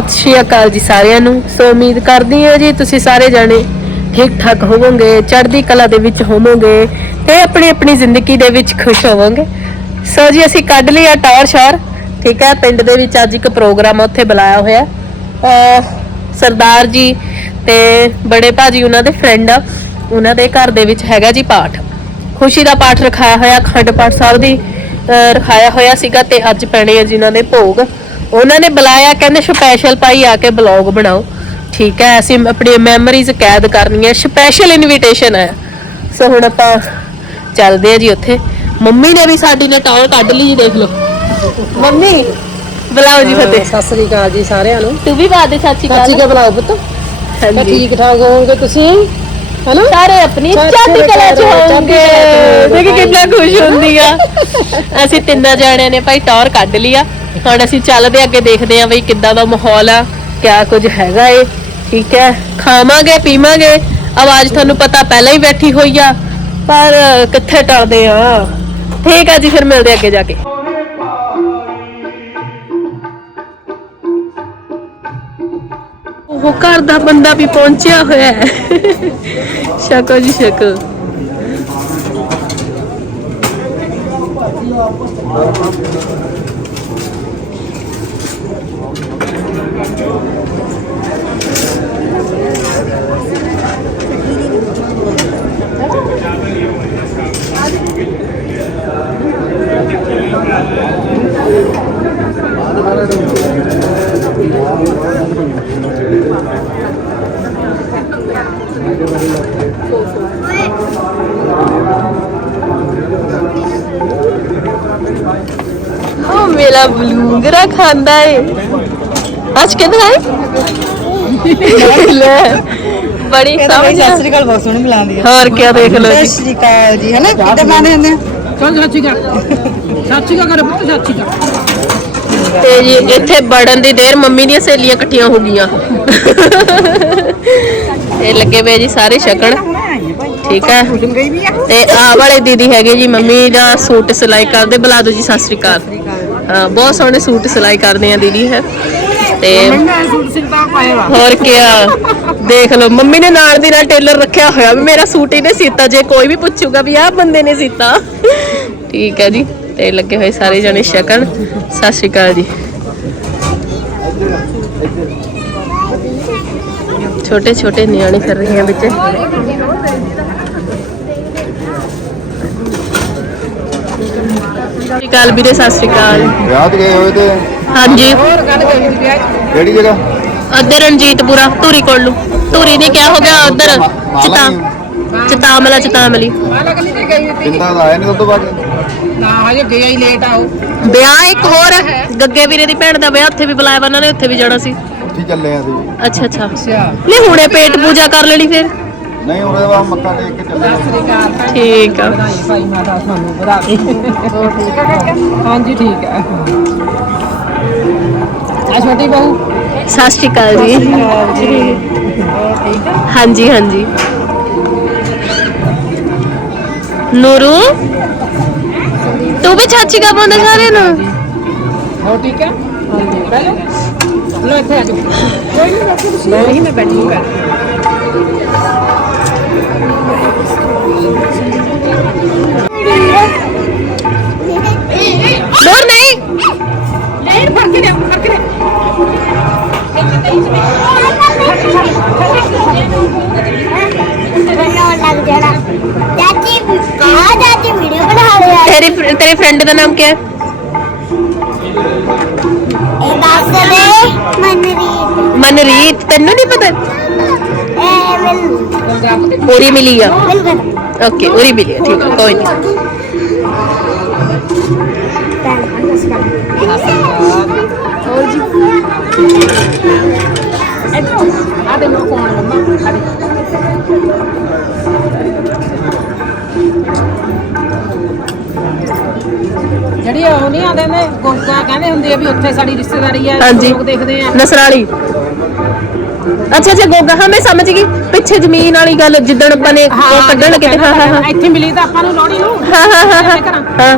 ਸਤਿ ਸ਼੍ਰੀ ਅਕਾਲ ਜੀ ਸਾਰਿਆਂ ਨੂੰ। ਸੋ ਉਮੀਦ ਕਰਦੀ ਹਾਂ ਜੀ ਤੁਸੀਂ ਸਾਰੇ ਜਾਣੇ ਠੀਕ ਠਾਕ ਹੋਵੋਗੇ ਚੜ੍ਹਦੀ ਕਲਾ ਦੇ ਵਿੱਚ ਹੋਵੋਗੇ ਤੇ ਆਪਣੀ ਆਪਣੀ ਜ਼ਿੰਦਗੀ ਦੇ ਵਿੱਚ ਖੁਸ਼ ਹੋਵੋਗੇ। ਸੋ ਜੀ ਅਸੀਂ ਕੱਢ ਲਿਆ ਟਾਵਰ ਸ਼ਹਿਰ ਠੀਕ ਹੈ ਪਿੰਡ ਦੇ ਵਿੱਚ ਅੱਜ ਇੱਕ ਪ੍ਰੋਗਰਾਮ ਆ, ਉੱਥੇ ਬੁਲਾਇਆ ਹੋਇਆ। ਅਹ ਸਰਦਾਰ ਜੀ ਤੇ ਬੜੇ ਭਾਜੀ ਉਹਨਾਂ ਦੇ ਫਰੈਂਡ ਆ। ਉਹਨਾਂ ਦੇ ਘਰ ਦੇ ਵਿੱਚ ਹੈਗਾ ਜੀ ਪਾਠ। ਖੁਸ਼ੀ ਦਾ ਪਾਠ ਰਖਾਇਆ ਹੋਇਆ ਅਖੰਡ ਪਾਠ ਸਾਹਿਬ ਦੀ ਅਹ ਰਖਾਇਆ ਹੋਇਆ ਸੀਗਾ ਤੇ ਅੱਜ ਪੈਣੇ ਆ ਜਿਨ੍ਹਾਂ ਦੇ ਭੋਗ। ਉਹਨਾਂ ਨੇ ਬੁਲਾਇਆ ਕਹਿੰਦੇ ਸਪੈਸ਼ਲ ਭਾਈ ਆ ਕੇ ਬਲੌਗ ਬਣਾਓ। ਠੀਕ ਹੈ ਅਸੀਂ ਆਪਣੀ ਮੈਮਰੀਜ਼ ਕੈਦ ਕਰਨੀਆਂ ਸਪੈਸ਼ਲ ਇਨਵੀਟੇਸ਼ਨ ਹੈ। ਸੋ ਹੁਣ ਆਪਾਂ ਚੱਲਦੇ ਆ ਜੀ ਉੱਥੇ। ਮੰਮੀ ਨੇ ਵੀ ਸਾਡੀ ਨੇ ਟੌਰ ਕੱਢ ਲਈ ਜੀ ਦੇਖ ਲਓ। ਮੰਮੀ ਬੁਲਾਓ ਜੀ ਫਤਿਹ। ਸਤਿ ਸ੍ਰੀ ਅਕਾਲ ਜੀ ਸਾਰਿਆਂ ਨੂੰ। ਤੂੰ ਵੀ ਬਾਦੇ ਚਾਚੀ ਚਾਚੀ ਕੇ ਬੁਲਾਓ ਪੁੱਤ। ਹਾਂਜੀ। ਠੀਕ ਠਾਕ ਹੋਵੋਗੇ ਤੁਸੀਂ? ਹਨਾ? ਸਾਰੇ ਆਪਣੀ ਚਾਚੀ ਕਲਾ ਚ ਦੇ ਦੇਖ। ਕਿੰਨਾ ਖੁਸ਼ ਹੁੰਦੀ ਆ। ਅਸੀਂ ਤਿੰਨਾਂ ਜਾਣਿਆਂ ਨੇ ਭਾਈ ਟੌਰ ਕੱਢ ਲਿਆ। ਹੁਣ ਅਸੀਂ ਚੱਲਦੇ ਅੱਗੇ ਦੇਖਦੇ ਆਂ ਬਈ ਕਿੱਦਾਂ ਦਾ ਮਾਹੌਲ ਆ, ਕਿਆ ਕੁਝ ਹੈਗਾ ਏ, ਠੀਕ ਹੈ? ਖਾਵਾਂਗੇ, ਪੀਵਾਂਗੇ, ਆਵਾਜ਼ ਤੁਹਾਨੂੰ ਪਤਾ ਪਹਿਲਾਂ ਹੀ ਬੈਠੀ ਹੋਈ ਆ, ਪਰ ਕਿੱਥੇ ਟਲਦੇ ਆ? ਠੀਕ ਆ ਜੀ, ਫਿਰ ਮਿਲਦੇ ਅੱਗੇ ਜਾ ਕੇ। ਉਹ ਘਰ ਦਾ ਬੰਦਾ ਵੀ ਪਹੁੰਚਿਆ ਹੋਇਆ ਹੈ। ਸ਼ਕੋ ਜੀ, ਸ਼ਕੋ। ਉਹ ਮੇਰਾ ਬਲੂੰਗਰਾ ਖਾਂਦਾ ਏ। ਅੱਜ ਕਿਦਾਂ ਹੈ ਲੈ ਬੜੀ ਸਮਝ ਸਤਿ ਸ੍ਰੀ ਅਕਾਲ ਬਹੁਤ ਸੋਹਣੀ ਬੁਲਾਉਂਦੀ ਆ। ਹੋਰ ਕੀ ਦੇਖ ਲਓ ਸਤਿ ਜੀ ਸ੍ਰੀ ਅਕਾਲ ਜੀ ਹਨਾ? ਕਿੱਦਾਂ ਬੁਲਾਉਂਦੇ ਹੁੰਦੇ ਆ? ਚਲ ਚਾਚੀ ਕਾ ਚਾਚੀ ਕਾ ਕਰ ਪੁੱਤ ਚਾਚੀ ਕਾ ਤੇ ਜੀ ਇੱਥੇ ਵੜਨ ਦੀ ਦੇਰ ਮੰਮੀ ਦੀਆਂ ਸਹੇਲੀਆਂ ਇਕੱਠੀਆਂ ਹੋ ਗਈਆਂ। ਇਹ ਲੱਗੇ ਪਏ ਜੀ ਸਾਰੇ ਛਕਣ। ਠੀਕ ਹੈ ਤੇ ਆਹ ਵਾਲੇ ਦੀਦੀ ਹੈਗੇ ਜੀ ਮੰਮੀ ਦਾ ਸੂਟ ਸਿਲਾਈ ਕਰਦੇ ਬੁਲਾ ਦਿਓ ਜੀ ਸਤਿ ਸ੍ਰੀ ਅਕਾਲ। ਹਾਂ ਬਹੁਤ ਸੋਹਣੇ ਸੂਟ ਸਿਲਾਈ ਕਰਦੇ ਆ ਦੀਦੀ, ਹੈ। ਤੇ ਹੋਰ ਕਿਆ ਦੇਖ ਲਓ, ਮੰਮੀ ਨੇ ਨਾਲ ਦੀ ਨਾਲ ਟੇਲਰ ਰੱਖਿਆ ਹੋਇਆ ਵੀ ਮੇਰਾ ਸੂਟ ਇਹਨੇ ਸੀਤਾ, ਜੇ ਕੋਈ ਵੀ ਪੁੱਛੂਗਾ ਵੀ ਆਹ ਬੰਦੇ ਨੇ ਸੀਤਾ। ਠੀਕ ਹੈ ਜੀ, ਤੇ ਲੱਗੇ ਹੋਏ ਸਾਰੇ ਜਣੇ ਸ਼ਕਨ ਸਤਿ ਸ਼੍ਰੀ ਅਕਾਲ ਜੀ। ਛੋਟੇ ਛੋਟੇ ਨਿਆਣੇ ਕਰ ਰਹੇ ਆ ਵਿੱਚ ਸਤਿ ਸ਼੍ਰੀ ਅਕਾਲ ਵੀਰੇ ਸਤਿ ਸ਼੍ਰੀ ਅਕਾਲ। ਵਿਆਹ ਤੇ ਗਏ ਹੋਏ ਤੇ? ਹਾਂਜੀ। ਹੋਰ ਗੱਲ ਕਰੀ ਦੀ ਵਿਆਹ ਚ। ਕਿਹੜੀ ਜਗ੍ਹਾ? ਉਧਰ ਰਣਜੀਤਪੁਰਾ ਧੂਰੀ ਕੋਲ। ਨੂੰ ਧੂਰੀ ਨੇ ਕਿਆ ਹੋ ਗਿਆ ਉਧਰ ਚਤਾ। ਚਤਾਮਲਾ ਚਤਾਮਲੀ। ਮਾਲਾ ਕਲੀ ਤੇ ਗਈ ਸੀ? ਕਿੰਦਾ ਦਾ ਆਇਆ ਨਹੀਂ ਉਸ ਤੋਂ ਬਾਅਦ? ਨਾ ਹਜੇ ਗਿਆ ਹੀ ਲੇਟ ਆਓ ਵਿਆਹ ਇੱਕ ਹੋਰ ਹੈ ਗੱਗੇ ਵੀਰੇ ਦੀ ਭੈਣ ਦਾ ਵਿਆਹ ਉੱਥੇ ਵੀ ਬੁਲਾਇਆ ਵਾ ਉਹਨਾਂ ਨੇ ਉੱਥੇ ਵੀ ਜਾਣਾ ਸੀ। ਉੱਥੇ ਚੱਲੇ ਆ ਅਸੀਂ। ਅੱਛਾ ਅੱਛਾ। ਅੱਛਾ। ਨਹੀਂ ਹੁਣੇ ਪੇਟ ਪੂਜਾ ਕਰ ਲੈਣੀ ਫਿਰ। ਨਹੀਂ ਉਹਦੇ ਬਾਅਦ ਮੱਥਾ ਟੇਕ ਕੇ ਚੱਲੇ ਸਤਿ ਸ੍ਰੀ ਅਕਾਲ ਭੈਣ। ਠੀਕ ਆ। ਭਾਈ ਮਾਤਾ ਤੁਹਾਨੂੰ ਵਧਾ ਹੋਰ ਠੀਕ ਹੈ ਹਾਂਜੀ ਠੀਕ ਹੈ ਆ ਛੋਟੀ ਬਹੂ? ਸਤਿ ਸ਼੍ਰੀ ਅਕਾਲ ਜੀ। ਹਾਂਜੀ ਹਾਂਜੀ। ਨੂਰੂ ਤੂੰ ਵੀ ਚਾਚੀ ਕਾ ਪਾਉਂਦਾ ਸਾਰਿਆਂ ਨੂੰ? ਹੋਰ ਠੀਕ ਹੈ ਹਾਂਜੀ ਬੈਠੋ ਲੋ ਇੱਥੇ ਆ ਜਾਓ। ਕੋਈ ਨਹੀਂ। ਮੈਂ ਬੈਠੀ। ਨਾਮ ਕੀ ਹੈ? ਇਹ ਦੱਸ ਦੇ ਮਨਰੀਤ। ਤੈਨੂੰ ਨਹੀਂ ਪਤਾ? ਇਹ ਮਿਲ ਆ। ਓਕੇ ਉਰੀ ਮਿਲੀ ਆ ਠੀਕ ਆ ਕੋਈ ਨਹੀਂ ਨਹੀਂ ਆਉਂਦੇ ਨੇ ਗੋਗਾ ਕਹਿੰਦੇ ਹੁੰਦੇ ਆ ਵੀ ਉੱਥੇ ਸਾਡੀ ਰਿਸ਼ਤੇਦਾਰੀ ਆ ਹਾਂਜੀ। ਲੋਕ ਦੇਖਦੇ ਆ। ਨਸਰਾਲੀ। ਅੱਛਾ ਅੱਛਾ ਗੋਗਾ ਹਾਂ ਮੈਂ ਸਮਝ ਗਈ। ਪਿੱਛੇ ਜ਼ਮੀਨ ਵਾਲੀ ਗੱਲ ਜਿੱਦਣ ਆਪਾਂ ਨੇ ਉਹ ਕੱਢਣ ਲੱਗੇ ਤੇ ਹਾਂ ਹਾਂ ਹਾਂ। ਇੱਥੇ ਮਿਲੀ ਤਾਂ ਆਪਾਂ ਨੂੰ ਲੋੜੀ ਨੂੰ। ਹਾਂ ਹਾਂ ਹਾਂ ਹਾਂ। ਘਰਾਂ। ਹਾਂ।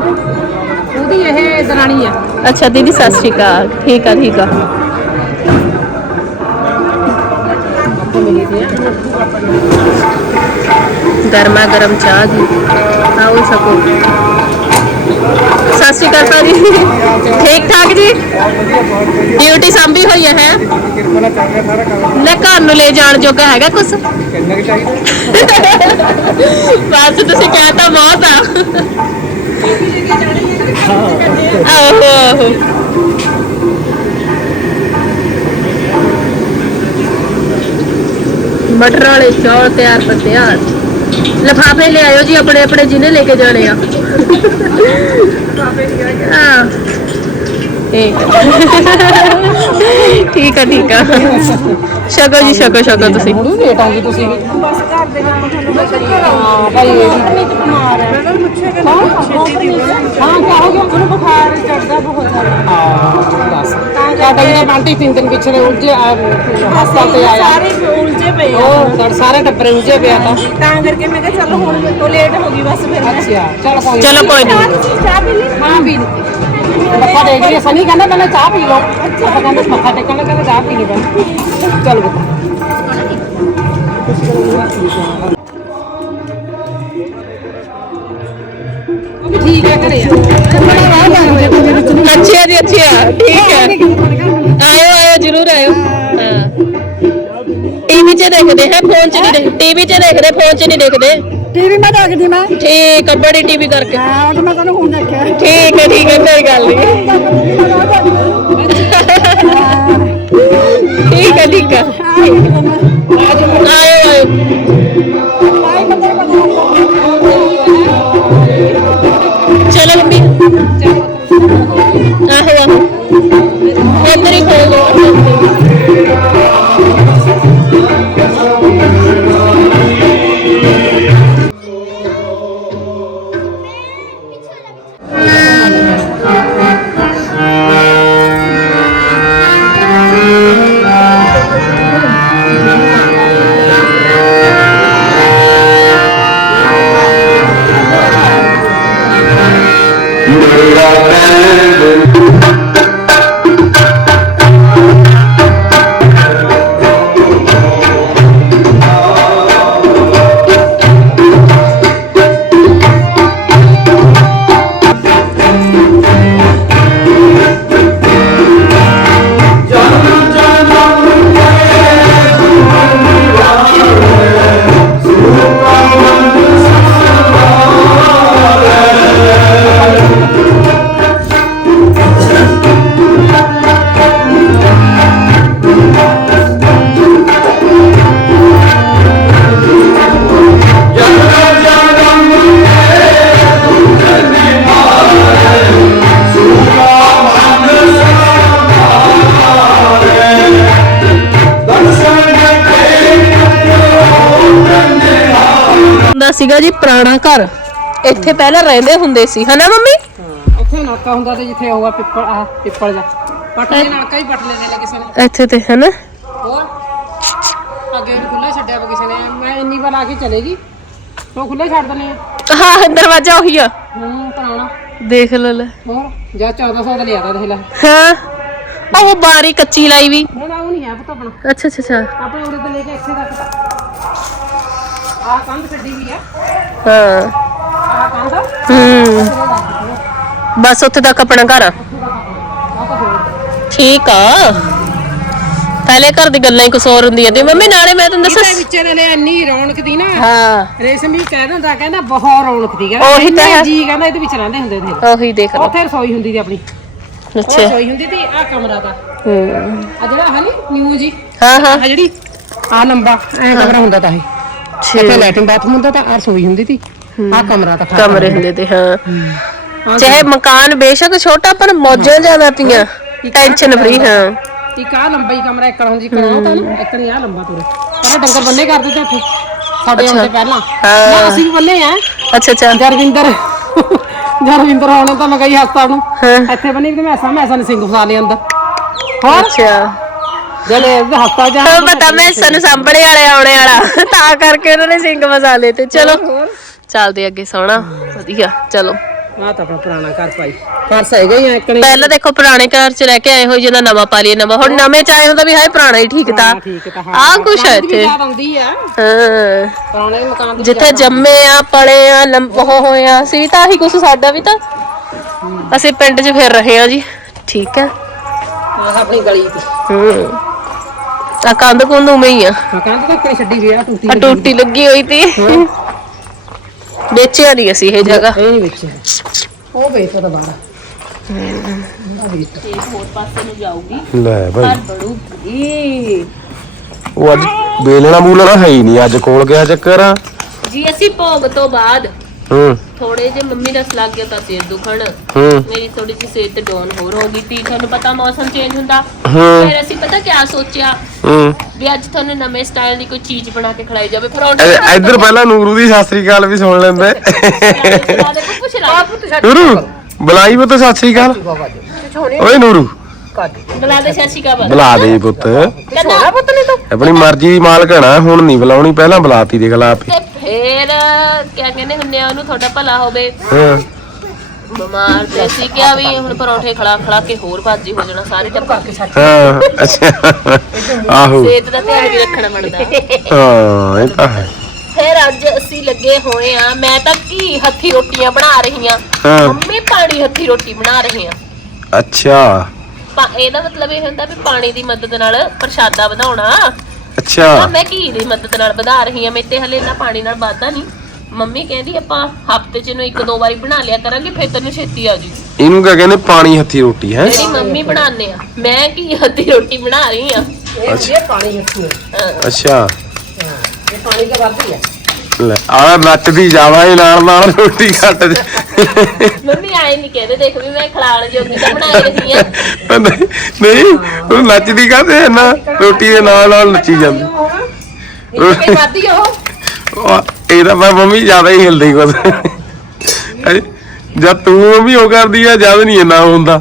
ਉਹਦੀ ਇਹ ਦਰਾਣੀ ਆ। ਅੱਛਾ ਦੀਦੀ ਸਤਿ ਸ਼੍ਰੀ ਅਕਾਲ। ਠੀਕ ਆ ਠੀਕ ਆ। ਗਰਮਾ ਗਰਮ ਚਾਹ ਆਓ ਸਕੋ ਸਤਿ ਸ਼੍ਰੀ ਅਕਾਲ ਭਾਜੀ। ਠੀਕ ਠਾਕ ਜੀ? ਡਿਊਟੀ ਸੰਭੀ ਹੋਈ ਹੈ, ਹੈਂ? ਲੈ ਘਰ ਨੂੰ ਲੈ ਜਾਣ ਜੋਗਾ ਹੈਗਾ ਕੁਛ? ਬਸ ਤੁਸੀਂ ਕਹਿਤਾ ਬਹੁਤ ਆ। ਆਹੋ ਆਹੋ। ਮਟਰ ਵਾਲੇ ਚੌਲ ਤਿਆਰ ਪਰ ਤਿਆਰ। ਲਫਾਫੇ ਲੈ ਆਇਓ ਜੀ ਆਪਣੇ ਆਪਣੇ ਜਿਹਨੇ ਲੈ ਕੇ ਜਾਣੇ ਆ। ਹਾਂ। ਠੀਕ ਆ। ਠੀਕ ਆ ਠੀਕ ਆ। ਸ਼ਕੋ ਜੀ ਸ਼ਕੋ ਸ਼ਕੋ ਤੁਸੀਂ। ਹੁਣ ਲੇਟ ਆਉਂਗੀ ਤੁਸੀਂ ਵੀ। ਬਸ ਘਰ ਦੇ ਕੰਮ ਤੁਹਾਨੂੰ ਪਤਾ ਹਾਂ ਭਾਈ ਇਹ ਵੀ। ਬਿਮਾਰ ਹੈ ਮੈਂ ਤਾਂ ਪੁੱਛਿਆ ਕਿ ਹਾਂ ਕਿਆ ਹੋ ਗਿਆ ਉਹਨੂੰ ਬੁਖਾਰ ਚੜਦਾ ਬਹੁਤ ਜ਼ਿਆਦਾ। ਹਾਂ ਬਸ। ਸਾਡਾ ਜਿਹੜਾ ਬੰਟੀ ਤਿੰਨ ਦਿਨ ਪਿੱਛੇ ਦੇ ਉਲਝੇ ਆ, ਹਸਪਤਾਲ ਤੇ ਆਇਆ। ਸਾਰੇ ਉਲਝੇ ਪਏ ਆ ਉਹ ਸਾਡੇ ਸਾਰੇ ਟੱਬਰੇ ਉਲਝੇ ਪਿਆ ਤਾਂ ਤਾਂ ਕਰਕੇ ਮੈਂ ਕਿਹਾ ਚੱਲ ਹੁਣ ਮੇਰੇ ਤੋਂ ਲੇਟ ਹੋ ਗਈ ਬਸ ਫਿਰ ਮੈਂ ਅੱਛਾ ਚਲ ਕੋਈ ਨੀ। ਚਲੋ ਕੋਈ ਚਾਹ ਨਹੀਂ ਤੁਸੀਂ ਚਾਹ ਪੀ ਲਈ ਹਾਂ ਵੀ ਮੱਥਾ ਟੇਕ ਲਈ ਸਨੀ ਕਹਿੰਦਾ ਪਹਿਲਾਂ ਚਾਹ ਪੀ ਲਓ ਅੱਛਾ ਕਹਿੰਦਾ ਮੱਥਾ ਟੇਕਣ ਲੱਗਾ ਕਹਿੰਦਾ ਚਾਹ ਪੀਣੀ ਪੈਣੀ ਚੱਲ ਬਤਾ ਉਹ ਵੀ ਠੀਕ ਹੈ ਘਰੇ ਆ ਅੱਛੀ ਆ ਜੀ ਅੱਛੀ ਆ ਠੀਕ ਹੈ ਆਇਓ ਆਇਓ ਜਰੂਰ ਆਇਓ ਹਾਂ ਟੀਵੀ 'ਚ ਦੇਖਦੇ ਹੈ ਫੋਨ 'ਚ ਨਹੀਂ ਦੇਖਦੇ ਟੀਵੀ 'ਚ ਦੇਖਦੇ ਫੋਨ 'ਚ ਨਹੀਂ ਦੇਖਦੇ ਟੀਵੀ ਮੈਂ ਦੇਖਦੀ ਮੈਂ ਠੀਕ ਆ ਬੜੀ ਟੀਵੀ ਕਰਕੇ ਹਾਂ ਉਹ ਤਾਂ ਮੈਂ ਤੁਹਾਨੂੰ ਹੁਣ ਦੇਖਿਆ ਠੀਕ ਹੈ ਠੀਕ ਹੈ ਕੋਈ ਗੱਲ ਨਹੀਂ ਠੀਕ ਹੈ ਠੀਕ ਹੈ ਆਇਓ ਆਇਓ ਚਲੋ ਮੰਮੀ ਆਹੋ ਆਹੋ ਸੀਗਾ ਜੀ ਪੁਰਾਣਾ ਘਰ। ਇੱਥੇ ਪਹਿਲਾਂ ਰਹਿੰਦੇ ਹੁੰਦੇ ਸੀ ਹਨਾ ਮੰਮੀ? ਉੱਥੇ ਨਲਕਾ ਹੁੰਦਾ ਤੇ ਜਿੱਥੇ ਹੋਊਗਾ ਪਿੱਪਲ ਆ ਪਿੱਪਲ ਜਾ ਪੱਟ ਦੇ ਨਲਕਾ ਹੀ ਪੱਟ ਲੈਣੇ ਨੇ ਕਿਸੇ ਨੇ। ਇੱਥੇ ਤੇ ਹਨਾ? ਹੋਰ? ਅੱਗੇ ਖੁੱਲਾ ਛੱਡਿਆ ਵਾ ਕਿਸੇ ਨੇ। ਮੈਂ ਇੰਨੀ ਵਾਰ ਆ ਕੇ ਚਲੇਗੀ ਉਹ ਖੁੱਲਾ ਛੱਡ ਦਨੇ ਆ। ਹਾਂ ਦਰਵਾਜ਼ਾ ਉਹੀ ਆ। ਹੂੰ ਪੁਰਾਣਾ। ਦੇਖ ਲੈ ਲੈ। ਹੋਰ? ਜਾਂ 1400 ਦਾ ਲਿਆ ਤਾ ਦੇਖ ਲੈ। ਹਾਂ ਉਹ ਬਾਰੀ ਕੱਚੀ ਲਾਈ ਵੀ। ਨਾ ਉਹ ਨਹੀਂ ਹੈ ਪੁੱਤ ਆਪਣਾ। ਅੱਛਾ ਅੱਛਾ ਅੱਛਾ। ਆਪਣੇ ਉਰੇ ਤੋਂ ਲੈ ਕੇ ਇੱਥੇ ਤੱਕ ਆ ਕੰਧ ਛੱਡੀ ਵੀ ਆ। ਹਾਂ। ਆ ਕੰਧ? ਹੂੰ। ਬਸ ਉੱਥੇ ਤੱਕ ਆਪਣਾ ਘਰ ਆ। ਠੀਕ ਆ। ਪਹਿਲੇ ਘਰ ਦੀ ਗੱਲਾਂ ਹੀ ਕੁਛ ਹੋਰ ਹੁੰਦੀਆਂ ਤੇ ਮੰਮੀ ਨਾਲੇ ਮੈਂ ਤੁਹਾਨੂੰ ਇਹਦੇ ਦੱਸਾਂ ਵਿੱਚ ਦੇ ਲੈ ਇੰਨੀ ਰੌਣਕ ਦੀ ਨਾ ਹਾਂ। ਰੇਸ਼ਮੀ ਕਹਿ ਦਿੰਦਾ ਕਹਿੰਦਾ ਬਹੁਤ ਰੌਣਕ ਦੀ ਕਹਿੰਦਾ ਉਹੀ ਤਾਂ ਇੰਨੇ ਹੈ। ਜੀ ਕਹਿੰਦਾ ਇਹਦੇ ਵਿੱਚ ਰਹਿੰਦੇ ਹੁੰਦੇ ਸੀ ਉਹੀ ਦੇਖ ਲਓ। ਉੱਥੇ ਰਸੋਈ ਹੁੰਦੀ ਸੀ ਆਪਣੀ। ਉਹ ਅੱਛਾ। ਰਸੋਈ ਹੁੰਦੀ ਸੀ ਆ ਕਮਰਾ ਦਾ। ਹੂੰ। ਆ ਜਿਹੜਾ ਹੈ ਨੀ ਨਿਊ ਜੀ? ਹਾਂ ਹਾਂ। ਆ ਜਿਹੜੀ ਆ ਲੰਬਾ ਐ ਕਮਰਾ ਹੁੰਦਾ ਤਾਂ ਇਹ। ਇੱਥੇ ਛੇ ਲੈਟਰਿੰਗ ਬਾਥਰੂਮ ਹੁੰਦਾ ਤਾਂ ਆ ਰਸੋਈ ਹੁੰਦੀ ਸੀ। ਆ ਕਮਰਾ ਤਾਂ ਕਮਰੇ ਹੁੰਦੇ ਤੇ ਹਾਂ। ਹਾਂ। ਚਾਹੇ ਮਕਾਨ ਬੇਸ਼ੱਕ ਛੋਟਾ ਪਰ ਮੌਜਾਂ ਜ਼ਿਆਦਾ ਤੀਆਂ ਟੈਨਸ਼ਨ ਫਰੀ ਹਾਂ। ਇੱਕ ਆ ਲੰਬਾ ਹੀ ਕਮਰਾ ਇੱਕ ਹੁੰਦੀ ਕਰਾਉ ਤਾਂ ਨਾ ਇੱਕ ਨਹੀਂ ਆ ਲੰਬਾ ਤੁਰੇ। ਪਰ ਡੰਗਰ ਬੰਨੇ ਕਰਦੇ ਤੇ ਇੱਥੇ ਸਾਡੇ ਆਉਂਦੇ ਪਹਿਲਾਂ। ਹਾਂ। ਨਾ ਅਸੀਂ ਵੀ ਬੰਨੇ ਆ। ਅੱਛਾ ਅੱਛਾ। ਜਰਵਿੰਦਰ ਜਰਵਿੰਦਰ ਹੋਣੇ ਤਾਂ ਮੈਂ ਗਈ ਹਸਪਤਾਲ ਨੂੰ। ਇੱਥੇ ਬੰਨੀ ਤੇ ਮੈਸਾਂ ਮੈਸਾਂ ਨੇ ਸਿੰਘ ਫਸਾ ਲਿਆ ਅੰਦਰ। ਹੋਰ? ਅੱਛਾ। ਇਹਦੇ ਹਸਪਤਾਲ ਜਾ ਪਤਾ ਮੈਂ ਸਨ ਸਾਂਭਣੇ ਵਾਲੇ ਆਉਣੇ ਵਾਲਾ। ਤਾਂ ਕਰਕੇ ਉਹਨਾਂ ਨੇ ਸਿੰਘ ਮਸਾਲੇ ਤੇ। ਚਲੋ ਚੱਲਦੇ ਅੱਗੇ ਸੋਹਣਾ। ਵਧੀਆ ਚਲੋ। ਆ ਤਾਂ ਆਪਣਾ ਪੁਰਾਣਾ ਘਰ ਪਾਈ ਫਰਸ ਹੈਗਾ ਹੀ ਆ ਇੱਕ ਨੇ ਪਹਿਲਾਂ ਦੇਖੋ ਪੁਰਾਣੇ ਘਰ 'ਚ ਰਹਿ ਕੇ ਆਏ ਹੋ ਜਿਹਦਾ ਨਵਾਂ ਪਾ ਲਈਏ ਨਵਾਂ। ਹੁਣ ਨਵੇਂ 'ਚ ਆਏ ਹੁੰਦਾ ਵੀ ਹਾਏ ਪੁਰਾਣਾ ਹੀ ਠੀਕ ਤਾਂ। ਠੀਕ ਤਾਂ ਆ ਕੁਛ ਹੈ ਇੱਥੇ। ਯਾਦ ਆਉਂਦੀ ਆ। ਹਾਂ। ਪੁਰਾਣੇ ਮਕਾਨ ਦੀ ਜਿੱਥੇ ਜੰਮੇ ਆ ਪਲੇ ਆ ਲੰਬ ਹੋਏ ਆ। ਅਸੀਂ ਵੀ ਤਾਂ ਆਹੀ ਕੁਛ ਸਾਡਾ ਵੀ ਤਾਂ। ਅਸੀਂ ਪਿੰਡ 'ਚ ਫਿਰ ਰਹੇ ਆ ਜੀ। ਠੀਕ ਹੈ ਆਹ ਆਪਣੀ ਗਲੀ ਤੇ ਹੂੰ। ਆ ਕੰਧ ਕੁੰਦ ਉਵੇਂ ਹੀ ਆ। ਮਕਾਨ ਤਾਂ ਕੋਈ ਛੱਡੀ ਹੋਈ ਆ ਟੁੱਟੀ ਆ ਟੋਟੀ ਲੱਗੀ ਹੋਈ ਤੀ। ਵੇਚਿਆ ਨਹੀਂ ਅਸੀਂ ਇਹ ਜਗ੍ਹਾ। ਇਹ ਨਹੀਂ ਵਿੱਚ ਉਹ ਵੇਚ ਤਾਂ ਬਾਹਰ। ਲੈ ਭਾਈ। ਬੜੂਗੀ। ਉਹ ਅੱਜ ਵੇਲਣਾ ਬੂਲਣਾ ਹੈ ਹੀ ਨਹੀਂ ਅੱਜ ਕੋਲ ਗਿਆ ਚੱਕਰ। ਆ ਜੀ ਅਸੀਂ ਭੋਗ ਤੋਂ ਬਾਅਦ ਹੂੰ। ਥੋੜੇ ਜੇ ਮੰਮੀ ਦਾ ਲੱਗ ਗਿਆ ਤਾਂ ਸਿਰ ਦੁਖਣ। ਹੂੰ। ਮੇਰੀ ਥੋੜੀ ਜਿਹੀ ਸਿਹਤ ਡਾਊਨ ਹੋਰ ਹੋ ਗਈ ਤੀ ਤੁਹਾਨੂੰ ਪਤਾ ਮੌਸਮ ਚੇਂਜ ਹੁੰਦਾ। ਹੂੰ। ਫਿਰ ਅਸੀਂ ਪਤਾ ਕਿਆ ਸੋਚਿਆ? ਹੂੰ। ਵੀ ਅੱਜ ਤੁਹਾਨੂੰ ਨਵੇਂ ਸਟਾਈਲ ਦੀ ਕੋਈ ਚੀਜ਼ ਬਣਾ ਕੇ ਖਿਲਾਈ ਜਾਵੇ। ਪਰੌਂਠੇ ਇ- ਇੱਧਰ ਪਹਿਲਾਂ ਨੂਰੂ ਦੀ ਸਤਿ ਸ੍ਰੀ ਅਕਾਲ ਵੀ ਸੁਣ ਲੈਂਦੇ। ਬਣਾ ਦੇ ਕੁਛ ਲਾ ਨੂਰੂ ਬੁਲਾਈ ਪੁੱਤ ਸਤਿ ਸ੍ਰੀ ਅਕਾਲ। ਓਏ ਨੂਰੂ। ਬੁਲਾ ਦੇ ਸ਼ਾਸ਼ੀ ਕਾ ਬਲ ਬੁਲਾ ਦੇ ਪੁੱਤ। ਕਹਿੰਦਾ ਪੁੱਤ ਨੇ ਤਾਂ? ਆਪਣੀ ਮਰਜ਼ੀ ਦੀ ਮਾਲਕਣਾ ਹੁਣ ਨਹੀਂ ਬੁਲਾਉਣੀ ਪਹਿਲਾਂ ਬੁਲਾਤੀ ਦੇਖ ਲਾ ਆਪੇ। ਤੇ ਫੇਰ ਕਿਆ ਕਹਿੰਦੇ ਹੁੰਦੇ ਆ ਉਹਨੂੰ ਤੁਹਾਡਾ ਭਲਾ ਹੋਵੇ। ਹਾਂ। ਬਿਮਾਰ ਤੇ ਅਸੀਂ ਕਿਹਾ ਵੀ ਹੁਣ ਪਰੌਂਠੇ ਖੜਾ ਖੜਾ ਕੇ ਹੋਰ ਭਾਜੀ ਹੋ ਜਾਣਾ ਸਾਰੇ ਟੱਬਰ। ਹਾਂ ਅੱਛਾ। ਆਹੋ। ਸਿਹਤ ਦਾ ਧਿਆਨ ਵੀ ਰੱਖਣਾ ਬਣਦਾ। ਹਾਂ ਇਹ ਤਾਂ ਹੈ। ਫਿਰ ਅੱਜ ਅਸੀਂ ਲੱਗੇ ਹੋਏ ਆ ਮੈਂ ਤਾਂ ਕੀ ਹੱਥੀ ਰੋਟੀਆਂ ਬਣਾ ਰਹੀ ਆ। ਹਾਂ। ਮੰਮੀ ਪਾਣੀ ਹੱਥੀ ਰੋਟੀ ਬਣਾ ਰਹੇ ਆ। ਅੱਛਾ। ਪਾ ਇਹਦਾ ਮਤਲਬ ਇਹ ਹੁੰਦਾ ਵੀ ਪਾਣੀ ਦੀ ਮਦਦ ਨਾਲ ਪ੍ਰਸ਼ਾਦਾ ਵਧਾਉਣਾ ਅੱਛਾ। ਤਾਂ ਮੈਂ ਘੀ ਦੀ ਮਦਦ ਨਾਲ ਵਧਾ ਰਹੀ ਆ ਮੇਤੇ ਹਲੇ ਇੰਨਾ ਪਾਣੀ ਨਾਲ ਵਾਧਾ ਨਹੀਂ। ਮੰਮੀ ਕਹਿੰਦੀ ਆਪਾਂ ਹਫ਼ਤੇ ਚ ਨੂੰ ਇੱਕ ਦੋ ਵਾਰੀ ਬਣਾ ਲਿਆ ਕਰਾਂਗੇ ਫਿਰ ਤੈਨੂੰ ਛੇਤੀ ਆ ਜੂ। ਇਹਨੂੰ ਕਿਆ ਕਹਿੰਦੇ ਪਾਣੀ ਹੱਥੀ ਰੋਟੀ ਹੈ? ਜਿਹੜੀ ਮੰਮੀ ਬਣਾਉਂਦੇ ਆ। ਮੈਂ ਕੀ ਹੱਥੀ ਰੋਟੀ ਬਣਾ ਰਹੀ ਆ ਇਹ ਇਹ ਪਾਣੀ ਰੱਖੀ ਅੱਛਾ। ਇਹ ਪਾਣੀ ਦਾ ਵੱਧ ਹੀ ਆ। ਲੈ ਆ ਨੱਚਦੀ ਜਾਵਾ ਹੀ ਨਾਲ ਨਾਲ ਰੋਟੀ ਕੱਟ ਦੇ ਮੰਮੀ ਆਏ ਨਹੀਂ ਕਹਿੰਦੇ ਦੇਖ ਵੀ ਮੈਂ ਖਲਾਲ ਜੋਗੀ ਤਾਂ ਬਣਾ ਰਹੀ ਆ ਨਹੀਂ ਨਹੀਂ, ਉਹ ਨੱਚਦੀ ਕਾਹਦੇ ਨਾ ਰੋਟੀ ਦੇ ਨਾਲ ਨਾਲ ਨੱਚੀ ਜਾਂਦੀ। ਇਹ ਉਹ? ਉਹ ਤਾਂ ਮੈਂ ਮੰਮੀ ਜ਼ਿਆਦਾ ਹੀ ਹਿਲਦੀ ਕੁਝ ਜਦ ਤੂੰ ਮੰਮੀ ਉਹ ਕਰਦੀ ਆ ਜਦ ਨਹੀਂ ਇੰਨਾ ਹੁੰਦਾ।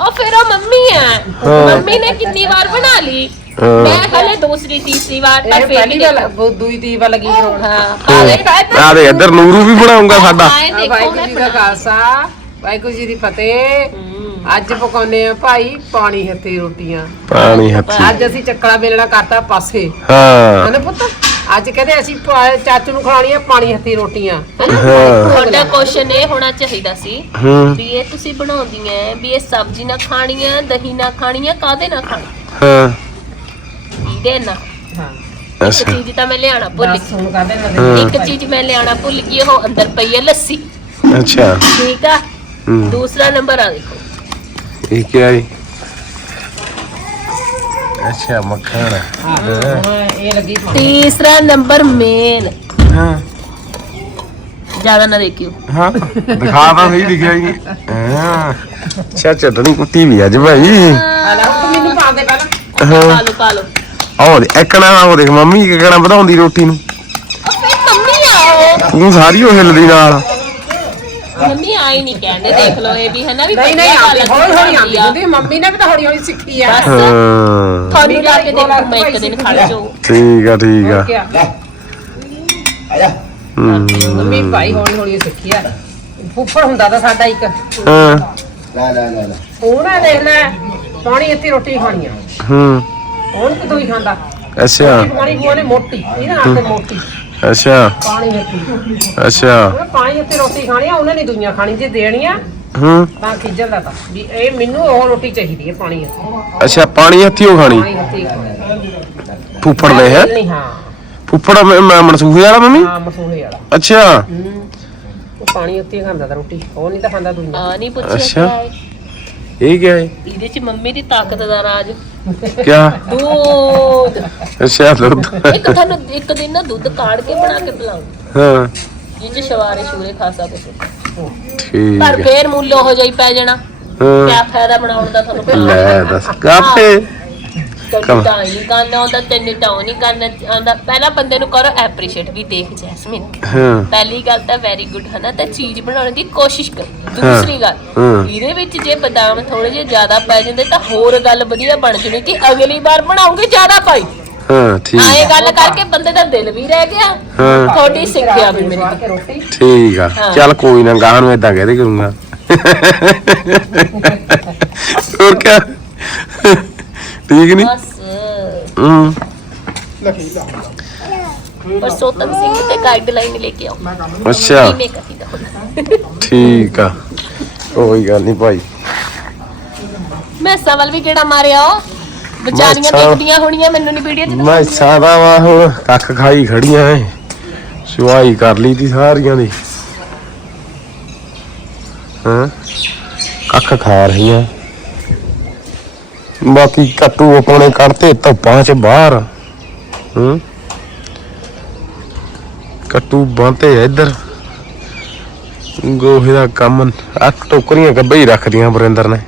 ਉਹ ਫਿਰ ਉਹ ਮੰਮੀ ਆ। ਮੰਮੀ ਨੇ ਕਿੰਨੀ ਵਾਰ ਬਣਾ ਲਈ। ਮੈਂ ਹਲੇ ਦੂਸਰੀ ਤੀਸਰੀ ਵਾਰ ਤਾਂ ਇਹ ਫਿਰ ਪਹਿਲੀ ਵਾਰ ਉਹ ਦੂਈ ਤੀ ਵਾਰ ਲੱਗੀ ਬਣਾਉਣ ਹਾਂ ਆ ਦੇਖ ਆ ਦੇ ਇੱਧਰ ਨੂਰੂ ਵੀ ਬਣਾਉਂਗਾ ਸਾਡਾ। ਵਾਹਿਗੁਰੂ ਜੀ ਦਾ ਖਾਲਸਾ ਵਾਹਿਗੁਰੂ ਜੀ ਦੀ ਫਤਿਹ। ਅੱਜ ਪਕਾਉਨੇ ਆ ਭਾਈ ਪਾਣੀ ਹੱਥੀ ਰੋਟੀਆਂ। ਪਾਣੀ ਹੱਥੀ। ਅੱਜ ਅਸੀਂ ਚੱਕਲਾ ਵੇਲਣਾ ਕਰਤਾ ਪਾਸੇ। ਹਾਂ। ਹਨਾ ਪੁੱਤ? ਅੱਜ ਕਹਿੰਦੇ ਅਸੀਂ ਚਾਚੂ ਨੂੰ ਖਿਲਾਉਣੀਆਂ ਪਾਣੀ ਹੱਥੀ ਰੋਟੀਆਂ। ਤੁਹਾਡਾ ਕੁਐਸਚਨ ਇਹ ਹੋਣਾ ਚਾਹੀਦਾ ਸੀ ਵੀ ਇਹ ਤੁਸੀਂ ਬਣਾਉਂਦੀਆਂ ਵੀ ਇਹ ਸਬਜ਼ੀ ਨਾਲ ਖਾਣੀਆਂ ਦਹੀਂ ਨਾਲ ਖਾਣੀਆਂ ਕਾਦੇ ਨਾਲ ਖਾਣੀਆਂ? ਹਾਂ। ਇਹਦੇ ਨਾਲ ਹਾਂ ਇੱਕ ਅੱਛਾ। ਚੀਜ਼ ਤਾਂ ਮੈਂ ਲਿਆਣਾ ਭੁੱਲ ਦੱਸ ਗਈ। ਹੁਣ ਕਾਹਦੇ ਨਾਲ ਹਾਂ। ਇੱਕ ਚੀਜ਼ ਮੈਂ ਲਿਆਣਾ ਭੁੱਲ ਗਈ ਉਹ ਅੰਦਰ ਪਈ ਹੈ ਲੱਸੀ। ਅੱਛਾ। ਠੀਕ ਆ? ਹੂੰ। ਦੂਸਰਾ ਨੰਬਰ ਆ ਦੇਖੋ। ਇਹ ਕੀ ਹੈ? ਅੱਛਾ ਮੱਖਣ। ਹੁਣ ਇਹ ਲੱਗੀ ਤੀਸਰਾ ਨੰਬਰ ਮੇਨ। ਹਾਂ। ਜ਼ਿਆਦਾ ਨਾ ਦੇਖਿਓ। ਹਾਂ। ਦਿਖਾ ਤਾਂ ਸਹੀ ਦਿਖਿਆ ਹੀ ਹਾਂ। ਅੱਛਾ ਚਟਣੀ ਕੁੱਟੀ ਵੀ ਅੱਜ ਭਾਈ। ਆ ਲੈ ਹੁਣ ਤੂੰ ਮੈਨੂੰ ਪਾ ਦੇ ਪਹਿਲਾਂ। ਹਾਂ। ਪਾ ਲਓ ਪਾ ਲਓ। ਆਹ ਦੇ ਇੱਕਣਾ ਉਹ ਦੇਖ ਮੰਮੀ ਕਿਕਣਾ ਵਧਾਉਂਦੀ ਰੋਟੀ ਨੂੰ। ਉਹ ਫਿਰ ਮੰਮੀ ਆਓ ਤੂੰ ਸਾਰੀ ਉਹ ਹਿੱਲਦੀ ਨਾਲ। ਮੰਮੀ ਆਈ ਨਹੀਂ ਕਹਿੰਦੇ ਦੇਖ ਲਓ ਇਹ ਵੀ ਹੈ ਨਾ ਵੀ ਨਹੀਂ ਨਹੀਂ ਆਉਂਦੀ ਹੌਲੀ ਹੌਲੀ ਆਉਂਦੀ। ਹੁੰਦੀ ਮੰਮੀ ਨੇ ਵੀ ਤਾਂ ਹੌਲੀ ਹੌਲੀ ਸਿੱਖੀ ਆ। ਬਸ। ਹਾਂ। ਤੁਹਾਨੂੰ ਲਾ ਕੇ ਦੇਖੋ ਮੈਂ ਇੱਕ ਦਿਨ ਖੜ ਠੀਕ ਆ ਠੀਕ ਆ। ਕਿਆ ਹੂੰ। ਮੰਮੀ ਭਾਈ ਹੌਲੀ ਹੌਲੀ ਸਿੱਖੀ ਆ। ਫੁੱਫੜ ਹੁੰਦਾ ਤਾਂ ਸਾਡਾ ਇੱਕ। ਹਾਂ। ਲੈ ਲੈ ਲੈ ਲੈ। ਉਹਨੇ ਦੇਖ ਲੈ ਪਾਣੀ ਇੱਥੇ ਰੋਟੀ ਖਾਣੀ ਆ। ਹੂੰ। ਹੁਣ ਕਿਦੋਂ ਹੀ ਖਾਂਦਾ? ਅੱਛਾ। ਪਾਣੀ ਪੂਣੇ ਮੋਟੀ ਇਹਦੇ ਨਾਲ ਤੇ ਮੋਟੀ। ਅੱਛਾ। ਪਾਣੀ ਇੱਥੇ ਅੱਛਾ। ਉਹਨੇ ਪਾਣੀ ਇੱਥੇ ਰੋਟੀ ਖਾਣੀ ਆ ਉਹਨੇ ਨਹੀਂ ਦੁਨੀਆ ਖਾਣੀ ਜੇ ਦੇਣੀ ਆ ਹੂੰ। ਤਾਂ ਖਿਜਲ ਦਾ ਤਾਂ। ਵੀ ਇਹ ਮੈਨੂੰ ਉਹ ਰੋਟੀ ਚਾਹੀਦੀ ਹੈ ਪਾਣੀ ਇੱਥੇ ਅੱਛਾ ਪਾਣੀ ਹੱਥੀ ਉਹ ਖਾਣੀ? ਪਾਣੀ ਫੁੱਫੜ ਦੇ ਹੈ? ਨਹੀਂ ਹਾਂ। ਫੁੱਫੜ ਮ- ਮ- ਮਨਸੂਖੇ ਵਾਲਾ ਮੰਮੀ? ਹਾਂ ਮਸੂਲੇ ਵਾਲਾ। ਅੱਛਾ। ਹੂੰ। ਉਹ ਪਾਣੀ ਉੱਤੇ ਹੀ ਖਾਂਦਾ ਤਾਂ ਰੋਟੀ ਉਹ ਨਹੀਂ ਤਾਂ ਖਾਂਦਾ ਦੁਨੀਆ। ਆ ਨਹੀਂ ਪੁੱਛਿਆ ਅੱਛਾ। ਹੈ। ਇਹ ਕੀ ਹੈ? ਇਹਦੇ ਚ ਮੰਮੀ ਦੀ ਤਾਕਤ ਦਾ ਰਾਜ। ਕਿਆ? ਦੁੱਧ। ਅੱਛਾ ਦੁੱਧ। ਇੱਕ ਤੁਹਾਨੂੰ ਇੱਕ ਦਿਨ ਨਾ ਦੁੱਧ ਕਾੜ ਕੇ ਬਣਾ ਕੇ ਪਿਲਾਉਂ ਹਾਂ। ਜਿਹ ਚ ਸ਼ਵਾਰੇ ਸ਼ੂਰੇ ਖਾ ਸਕਦੇ ਠੀਕ ਪਰ ਫੇਰ ਮੁੱਲ ਹੋ ਜਾਈ ਪੈ ਜਾਣਾ। ਹਾਂ। ਕਿਆ ਫਾਇਦਾ ਬਣਾਉਣ ਦਾ ਤੁਹਾਨੂੰ। ਲੈ ਦੱਸ ਕਾਪੇ ਤੈਨੂੰ ਤਾਂ ਹੀ ਨਹੀਂ ਕਰਨਾ ਆਉਂਦਾ ਤੈਨੂੰ ਤਾਂ ਉਹ ਨਹੀਂ ਕਰਨਾ ਆਉਂਦਾ ਪਹਿਲਾਂ ਬੰਦੇ ਨੂੰ ਕਰੋ ਐਪਰੀਸ਼ੀਏਟ ਵੀ ਦੇਖ ਜੈਸਮਿਨ। ਹਾਂ। ਪਹਿਲੀ ਗੱਲ ਤਾਂ ਵੈਰੀ ਗੁੱਡ ਹੈ ਨਾ ਤਾਂ ਚੀਜ਼ ਬਣਾਉਣ ਦੀ ਕੋਸ਼ਿਸ਼ ਕਰ। ਦੂਸਰੀ ਗੱਲ ਹਾਂ। ਇਹਦੇ ਵਿੱਚ ਜੇ ਬਦਾਮ ਥੋੜੇ ਜਿਹੇ ਜ਼ਿਆਦਾ ਪੈ ਜਾਂਦੇ ਤਾਂ ਹੋਰ ਗੱਲ ਵਧੀਆ ਬਣ ਜਣੀ ਕਿ ਅਗਲੀ ਵਾਰ ਬਣਾਉਂਗੇ ਜ਼ਿਆਦਾ ਪਾਈ ਹਾਂ ਠੀਕ ਆਏ ਗੱਲ ਕਰਕੇ ਬੰਦੇ ਦਾ ਦਿਲ ਵੀ ਰਹਿ ਗਿਆ। ਹਾਂ। ਤੁਹਾਡੀ ਸਿੱਖਿਆ ਵੀ ਮੇਰੀ ਠੀਕ ਆ। ਚੱਲ ਕੋਈ ਨਾ ਗਾਹ ਨੂੰ ਇਦਾਂ ਕਹਦੇ ਕਰੂੰਗਾ। ਹੋਰ ਕਿਆ? ਠੀਕ ਨਹੀਂ ਬਸ। ਹੂੰ। ਪਰਸੋਤਮ ਸਿੰਘ ਤੇ ਗਾਈਡਲਾਈਨ ਲੈ ਕੇ ਆਓ। ਅੱਛਾ। ਕਰੀਦਾ ਠੀਕ ਆ। ਕੋਈ ਗੱਲ ਨਹੀਂ ਭਾਈ। ਮੈਂ ਸਵਲ ਵੀ ਕਿਹੜਾ ਮਾਰਿਆ ਉਹ? ਵਿਚਾਰੀਆਂ ਮੈਸਾਂ- ਦੇਖਦੀਆਂ ਹੋਣੀਆਂ ਮੈਨੂੰ ਨਹੀਂ ਵੀਡੀਓ ਚ ਮੈਂ ਸਾਦਾ ਵਾ ਹੁਣ ਕੱਖ ਖਾਈ ਖੜੀਆਂ ਐ। ਕਰ ਲਈ ਤੀ ਸਾਰੀਆਂ ਦੀ। ਹਾਂ? ਕੱਖ ਖਾ ਰਹੀਆਂ। ਬਾਕੀ ਕੱਟੂ ਆਪਣੇ ਕੱਢਤੇ, ਧੁੱਪਾਂ ਚ ਬਾਹਰ। ਹੂੰ? ਕੱਟੂ ਬੰਤੇ ਇੱਧਰ। ਗੋਹੇ ਦਾ ਕੰਮ ਆ ਟੋਕਰੀਆਂ ਗੱਬੇ ਹੀ ਰੱਖਦੀਆਂ ਬਰਿੰਦਰ ਨੇ।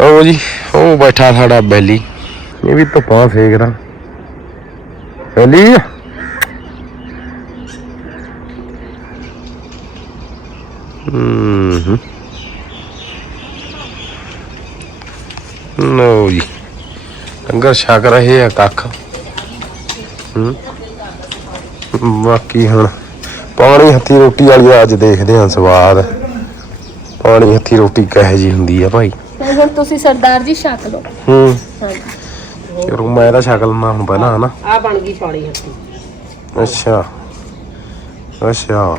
ਉਹ ਜੀ, ਉਹ ਬੈਠਾ ਸਾਡਾ ਬੈਲੀ। ਇਹ ਵੀ ਧੁੱਪਾਂ ਫੇਕਦਾ ਬੈਲੀ? ਹੂੰ। ਨੋ ਜੀ। ਡੰਗਰ ਛਕ ਰਹੇ ਆ ਕੱਖ। ਹੂੰ। ਬਾਕੀ ਹੁਣ ਪਾਣੀ ਹੱਥੀ ਰੋਟੀ ਵਾਲੀ ਅੱਜ ਦੇਖਦੇ ਹਾਂ ਸਵਾਦ। ਪਾਣੀ ਹੱਥੀ ਰੋਟੀ ਕਹੇ ਜੀ ਹੁੰਦੀ ਆ ਭਾਈ। ਹੁਣ ਤੁਸੀਂ ਸਰਦਾਰ ਜੀ ਛਕ ਲਓ। ਹੂੰ। ਹਾਂਜੀ। ਚਲੋ ਮੈਂ ਤਾਂ ਸ਼ਕਲ ਨਾ ਹੁਣ ਪਹਿਲਾਂ ਹਨਾ? ਆ ਬਣ ਗਈ ਛੋੜੀ ਹੱਥੀ। ਅੱਛਾ। ਅੱਛਾ।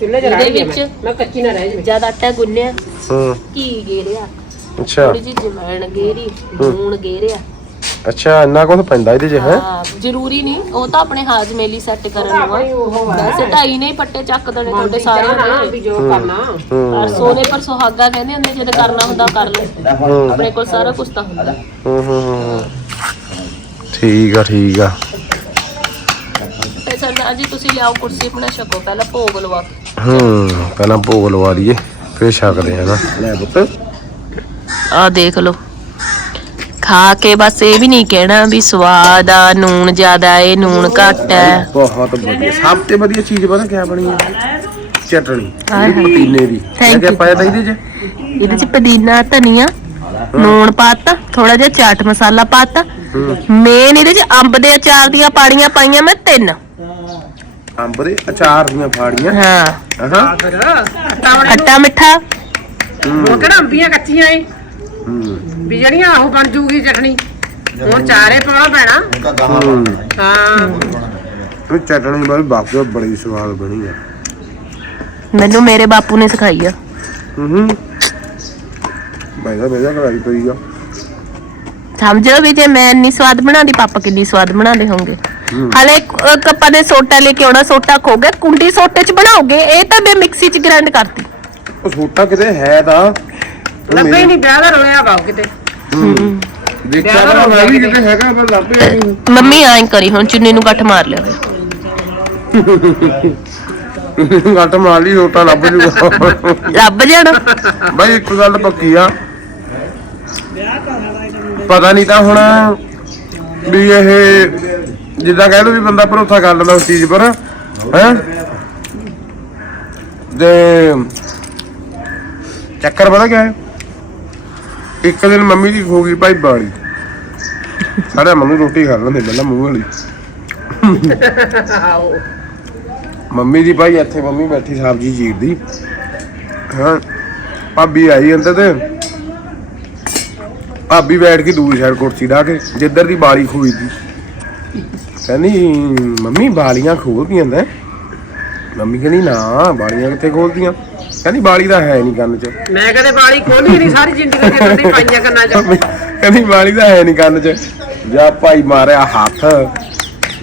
ਚੁੱਲ੍ਹੇ 'ਚ ਇਹਦੇ ਵਿੱਚ ਮੈਂ। ਕੱਚੀ ਨਾ ਰਹਿ ਜਾਵੇ। ਜਦ ਆਟਾ ਗੁੰਨਿਆ। ਹੂੰ। ਘੀ ਗੇਰਿਆ ਅੱਛਾ। ਥੋੜੀ ਜਿਹੀ ਜਮੈਣ ਗੇਰੀ ਲੂਣ ਗੇਰਿਆ। ਅੱਛਾ ਇੰਨਾ ਕੁਝ ਪੈਂਦਾ ਇਹਦੇ 'ਚ ਹੈ? ਹਾਂ ਜ਼ਰੂਰੀ ਨਹੀਂ ਉਹ ਤਾਂ ਆਪਣੇ ਹਾਜ਼ਮੇ ਲਈ ਸੈੱਟ ਕਰਨ ਨੂੰ ਆ। ਵੈਸੇ ਢਾਈ ਨੇ ਹੀ ਪੱਟੇ ਚੱਕ ਦੇਣੇ ਤੁਹਾਡੇ ਸਾਰਿਆਂ ਨਾ ਦੇ। ਵੀ ਜੋ ਕਰਨਾ। ਹੂੰ ਪਰਸੋਂ ਨੇ ਪਰ ਸੁਹਾਗਾ ਕਹਿੰਦੇ ਹੁੰਦੇ ਜਦ ਕਰਨਾ ਹੁੰਦਾ ਕਰ ਲਓ। ਆਪਣੇ ਕੋਲ ਸਾਰਾ ਕੁਝ ਤਾਂ ਹੁੰਦਾ। ਹੂੰ ਹੂੰ ਹੂੰ, ਹੂੰ। ਠੀਕ ਆ ਠੀਕ ਆ। ਤੇ ਸਰਦਾਰ ਜੀ ਤੁਸੀਂ ਲਿਆਓ ਕੁਰਸੀ ਆਪਣਾ ਛਕੋ ਪਹਿਲਾਂ ਭੋਗ ਲਵਾ ਕੇ। ਹੂੰ ਪਹਿਲਾਂ ਭੋਗ ਲਵਾ ਦਈਏ ਫੇਰ ਛਕਦੇ ਆ ਨਾ। ਲੈ ਪੁੱਤ। ਆ ਦੇਖ ਲਓ। ਖਾ ਕੇ ਬਸ ਇਹ ਵੀ ਨਹੀਂ ਕਹਿਣਾ ਵੀ ਸਵਾਦ ਆ ਨੂਣ ਜ਼ਿਆਦਾ ਏ ਨੂਣ ਘੱਟ ਹੈ ਬਹੁਤ ਵਧੀਆ। ਸਭ ਤੋਂ ਵਧੀਆ ਚੀਜ਼ ਪਤਾ ਕਿਆ ਬਣੀ ਹੈ ਚਟਣੀ ਹਾਏ। ਪਤੀਨੇ ਦੀ। you. ਪਾਇਆ ਤਾ ਇਹਦੇ 'ਚ? ਇਹਦੇ ਚ ਪੁਦੀਨਾ ਧਨੀਆ ਨੂਣ ਪਾਤਾ ਥੋੜਾ ਜਿਹਾ ਚਾਟ ਮਸਾਲਾ ਪਾਤਾ। ਮੇਨ ਇਹਦੇ ਚ ਅੰਬ ਦੇ ਅਚਾਰ ਦੀਆਂ ਪਾੜੀਆਂ ਪਾਈਆਂ ਮੈਂ ਤਿੰਨ। ਅੰਬ ਦੇ ਅਚਾਰ ਦੀਆਂ ਫਾੜੀਆਂ ਹਾਂ। ਹਾਂ ਖੱਟਾ ਮਿੱਠਾ। ਉਹ ਕਿਹੜਾ ਅੰਬੀਆਂ ਕੱਚੀਆਂ ਏ? ਵੀ ਜਿਹੜੀਆਂ ਉਹ ਬਣ ਜੂਗੀ ਚਟਣੀ ਹੁਣ ਚਾਰੇ ਪਾਉਣਾ ਪੈਣਾ। ਹੂੰ। ਹਾਂ ਇਹ ਚਟਣੀ ਬੜੀ ਬਾਪੂ ਬੜੀ ਸਵਾਦ ਬਣੀ ਆ। ਮੈਨੂੰ ਮੇਰੇ ਬਾਪੂ ਨੇ ਸਿਖਾਈ ਆ। ਹੂੰ। ਬੈਠਾ ਬੈਠਾ ਕਰਾਈ ਪਈ ਆ। ਸਮਝੋ ਵੀ ਜੇ ਮੈਂ ਇੰਨੀ ਸਵਾਦ ਬਣਾਉਂਦੀ ਪਾਪਾ ਕਿੰਨੀ ਸਵਾਦ ਬਣਾਉਂਦੇ ਹੋਣਗੇ। ਹਲੇ ਕੱਪਾ ਦੇ ਸੋਟਾ ਲੈ ਕੇ ਆਉਣਾ ਸੋਟਾ ਖੋ ਗਿਆ। ਕੁੰਡੀ ਸੋਟੇ ਚ ਬਣਾਓਗੇ ਇਹ ਤਾਂ ਮੈਂ ਮਿਕਸੀ ਚ ਗ੍ਰਾਈਂਡ ਕਰਤੀ। ਉਹ ਛੋਟਾ ਕਿਤੇ ਹੈ ਤਾਂ। ਲੱਭੇ ਹੀ ਨਹੀਂ। ਵਿਆਹ ਦਾ ਰੋਇਆ ਗਾਉ ਕਿਤੇ। ਦੇਖਿਆ ਤਾਂ ਮੈਂ ਵੀ ਕਿਤੇ। ਹੈਗਾ ਪਰ ਲੱਭਿਆ ਨਹੀਂ। ਮੰਮੀ ਐਂ ਕਰੀ ਹੁਣ ਚੁੰਨੀ ਨੂੰ ਗੱਠ ਮਾਰ ਲਿਆ। ਗੱਟ ਮਾਰ ਲਈ ਛੋਟਾ ਲੱਭ ਜੂਗਾ। ਲੱਭ ਜਾਣਾ। ਬਾਈ ਇੱਕ ਗੱਲ ਪੱਕੀ ਆ। ਪਤਾ ਨਹੀਂ ਤਾਂ ਹੁਣ ਵੀ ਇਹ ਜਿੱਦਾਂ ਕਹਿ ਲਓ ਵੀ ਬੰਦਾ ਭਰੋਸਾ ਕਰ ਲੈਂਦਾ ਉਸ ਚੀਜ਼ ਪਰ ਹੈ? ਦੇ ਚੱਕਰ ਪਤਾ ਕਿਆ ਹੈ? ਇੱਕ ਦਿਨ ਮੰਮੀ ਦੀ ਹੋ ਗਈ ਭਾਈ ਬਾੜੀ। ਸਾਡੇ ਮੰਮੀ ਰੋਟੀ ਖਾ ਲੈਂਦੇ ਪਹਿਲਾਂ ਮੂੰਹ ਵਾਲੀ। ਮੰਮੀ ਦੀ ਭਾਈ ਇੱਥੇ ਮੰਮੀ ਬੈਠੀ ਸਬਜ਼ੀ ਚੀਰਦੀ। ਹਾਂ ਭਾਬੀ ਆਈ ਅੰਦਰ ਤੇ। ਭਾਬੀ ਬੈਠ ਕੇ ਦੂਜੀ ਸਾਈਡ ਕੁਰਸੀ ਢਾ ਕੇ ਜਿੱਧਰ ਦੀ ਬਾਲੀ ਖੋਈ ਦੀ। ਕਹਿੰਦੀ ਮੰਮੀ ਬਾਲੀਆਂ ਖੋਲਦੀਆਂ ਨੇ। ਮੰਮੀ ਕਹਿੰਦੀ ਨਾ ਬਾਲੀਆਂ ਕਿੱਥੇ ਖੋਲਦੀਆਂ ਕਹਿੰਦੀ ਬਾਲੀ ਦਾ ਹੈ ਨਹੀਂ ਕੰਨ 'ਚ। ਮੈਂ ਕਦੇ ਬਾਲੀ ਖੋਲੀ ਨਹੀਂ ਸਾਰੀ ਜ਼ਿੰਦਗੀ ਜਿੱਦਾਂ ਦੀ ਪਾਈਆਂ ਕੰਨਾਂ 'ਚ। ਕਹਿੰਦੀ ਬਾਲੀ ਦਾ ਹੈ ਨਹੀਂ ਕੰਨ 'ਚ। ਜਾ ਭਾਈ ਮਾਰਿਆ ਹੱਥ।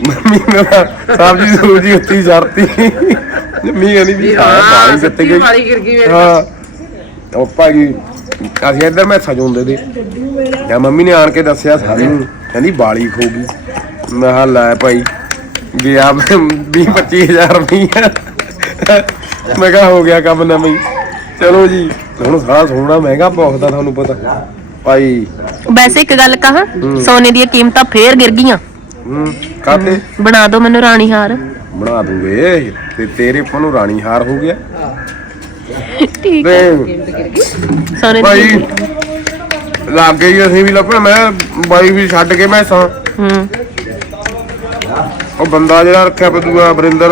ਮੰਮੀ ਤਾਂ ਸਬਜ਼ੀ ਸੂਜੀ ਉੱਤੀ ਛੱਡਤੀ ਮੰਮੀ ਕਹਿੰਦੀ ਵੀ ਹਾਂ ਬਾਲੀ ਸੱਚੀ ਗਈ। ਬਾਲੀ ਗਿਰ ਗਈ ਮੇਰੇ। ਹਾਂ। ਉਹ ਭਾਈ ਅਸੀਂ ਇੱਧਰ ਮੈਂ ਸਜਾਉਂਦੇ ਦੇ। ਜਾਂ ਮੰਮੀ ਨੇ ਆਣ ਕੇ ਦੱਸਿਆ ਸਾਨੂੰ ਕਹਿੰਦੀ ਬਾਲੀ ਖੋ ਗਈ। ਮੈਂ ਕਿਹਾ ਲੈ ਭਾਈ ਗਿਆ ਮੈਂ 20 25000 ਰੁਪਈਆ ਮੈਂ ਕਿਹਾ ਹੋ ਗਿਆ ਕੰਮ ਨਵੇਂ। ਹੀ। ਚਲੋ ਜੀ ਹੁਣ ਸਾਹ ਸੋਹਣਾ ਮਹਿੰਗਾ ਪਹੁੰਚਦਾ ਤੁਹਾਨੂੰ ਪਤਾ। ਭਾਈ ਵੈਸੇ ਇੱਕ ਗੱਲ ਕਹਾਂ ਸੋਨੇ ਦੀਆਂ ਕੀਮਤਾਂ ਫੇਰ ਗਿਰ ਗਈਆਂ। ਹੂੰ ਕਾਤੇ ਬਣਾ ਦਿਓ ਮੈਨੂੰ ਰਾਣੀ ਹਾਰ। ਬਣਾ ਦੂੰਗੇ। ਤੇ ਤੇਰੇ ਕੋਲ ਨੂੰ ਰਾਣੀ ਹਾਰ ਹੋ ਗਿਆ। ਠੀਕ ਤੇ ਸੋਨੇ ਦੀ ਭਾਈ ਲੱਗ ਗਈ ਅਸੀਂ ਵੀ ਲੱਭਣ। ਮੈਂ ਬਾਈ ਵੀ ਛੱਡ ਕੇ ਮੈਂ ਸਾਂ। ਹੂੰ। ਉਹ ਬੰਦਾ ਜਿਹੜਾ ਰੱਖਿਆ ਪਦੂਆ ਬਰਿੰਦਰ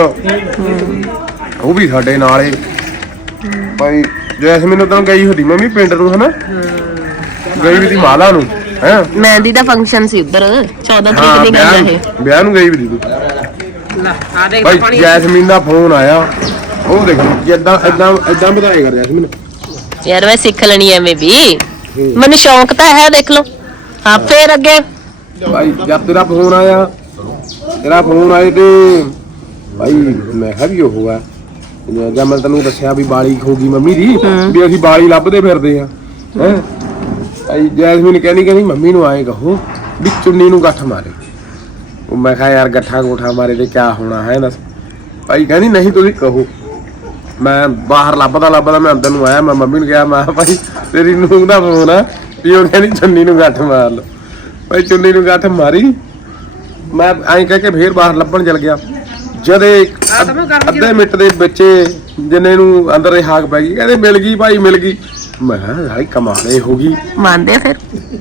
ਉਹ ਵੀ ਸਾਡੇ ਨਾਲ ਏ। ਭਾਈ ਜੈਸਮੀਨ ਉਦੋਂ ਗਈ ਹੁੰਦੀ ਮੰਮੀ ਪਿੰਡ ਨੂੰ ਹਨਾ। ਗਈ ਵੀ ਦੀ ਮਾਲਾ ਨੂੰ ਹੈ। ਮਹਿੰਦੀ ਦਾ ਫੰਕਸ਼ਨ ਸੀ ਉੱਧਰ 14 ਤਰੀਕ ਦੀ ਗੱਲ ਹੈ ਵਿਆਹ ਨੂੰ ਗਈ ਵੀ ਦੀ ਤੂੰ। ਲੈ ਆ ਦੇਖ ਭਾਈ ਜੈਸਮੀਨ ਦਾ ਫੋਨ ਆਇਆ। ਉਹ ਦੇਖ ਜਿੱਦਾਂ ਇਦਾਂ ਇਦਾਂ ਵਧਾਏ ਕਰ ਜੈਸਮੀਨ। ਯਾਰ ਮੈਂ ਸਿੱਖ ਲੈਣੀ ਐਵੇਂ ਵੀ। ਮੈਨੂੰ ਸ਼ੌਂਕ ਤਾਂ ਹੈ ਦੇਖ ਲਓ। ਹਾਂ ਫੇਰ ਅੱਗੇ। ਭਾਈ ਜਦ ਤੇਰਾ ਫੋਨ ਆਇਆ ਤੇਰਾ ਫੋਨ ਆਏ ਤੇ ਭਾਈ ਮੈਂ ਕਿਹਾ ਵੀ ਉਹ ਮੈਂ ਤੈਨੂੰ ਦੱਸਿਆ ਵੀ ਬਾਲੀ ਹੋ ਗਈ ਮੰਮੀ ਦੀ, ਵੀ ਅਸੀਂ ਬਾਲੀ ਲੱਭਦੇ ਫਿਰਦੇ ਆ, ਹੈ? ਭਾਈ ਜੈਸਮੀਨ ਕਹਿੰਦੀ ਕਹਿੰਦੀ, ਮੰਮੀ ਨੂੰ ਆਏ ਕਹੋ ਵੀ ਚੁੰਨੀ ਨੂੰ ਗੱਠ ਮਾਰੇ। ਉਹ ਮੈਂ ਕਿਹਾ, ਯਾਰ ਗੱਠਾ ਗੋਠਾ ਮਾਰੇ ਤੇ ਕਿਆ ਹੋਣਾ, ਹੈ, ਦੱਸ। ਭਾਈ ਕਹਿੰਦੀ, ਨਹੀਂ, ਤੁਸੀਂ ਕਹੋ। ਮੈਂ ਬਾਹਰ ਲੱਭਦਾ ਲੱਭਦਾ, ਮੈਂ ਅੰਦਰ ਨੂੰ ਆਇਆ, ਮੈਂ ਮੰਮੀ ਨੂੰ ਕਿਹਾ, ਮੈਂ ਕਿਹਾ, ਭਾਈ, ਤੇਰੀ ਨੂੰਹ ਦਾ ਫੋਨ ਆ ਵੀ ਉਹ ਕਹਿੰਦੀ, ਚੁੰਨੀ ਨੂੰ ਗੱਠ ਮਾਰ ਲਓ। ਭਾਈ, ਚੁੰਨੀ ਨੂੰ ਗੱਠ ਮਾਰੀ। ਮੈਂ ਐਂ ਕਹਿ ਕੇ ਫੇਰ ਬਾਹਰ ਲੱਭਣ ਚਲ ਗਿਆ। ਜਦੇ ਇੱਕ ਅੱਧ- ਮਿੰਟ ਦੇ ਵਿੱਚ ਜਿੰਨੇ ਨੂੰ ਅੰਦਰ ਇਹ ਹਾਕ ਪੈ ਗਈ ਕਹਿੰਦੇ ਮਿਲ ਗਈ ਭਾਈ ਮਿਲ ਗਈ। ਮੈਂ ਕਿਹਾ ਹਾਈ ਕਮਾਲੇ ਹੋ ਗਈ। ਮੰਨਦੇ ਫਿਰ।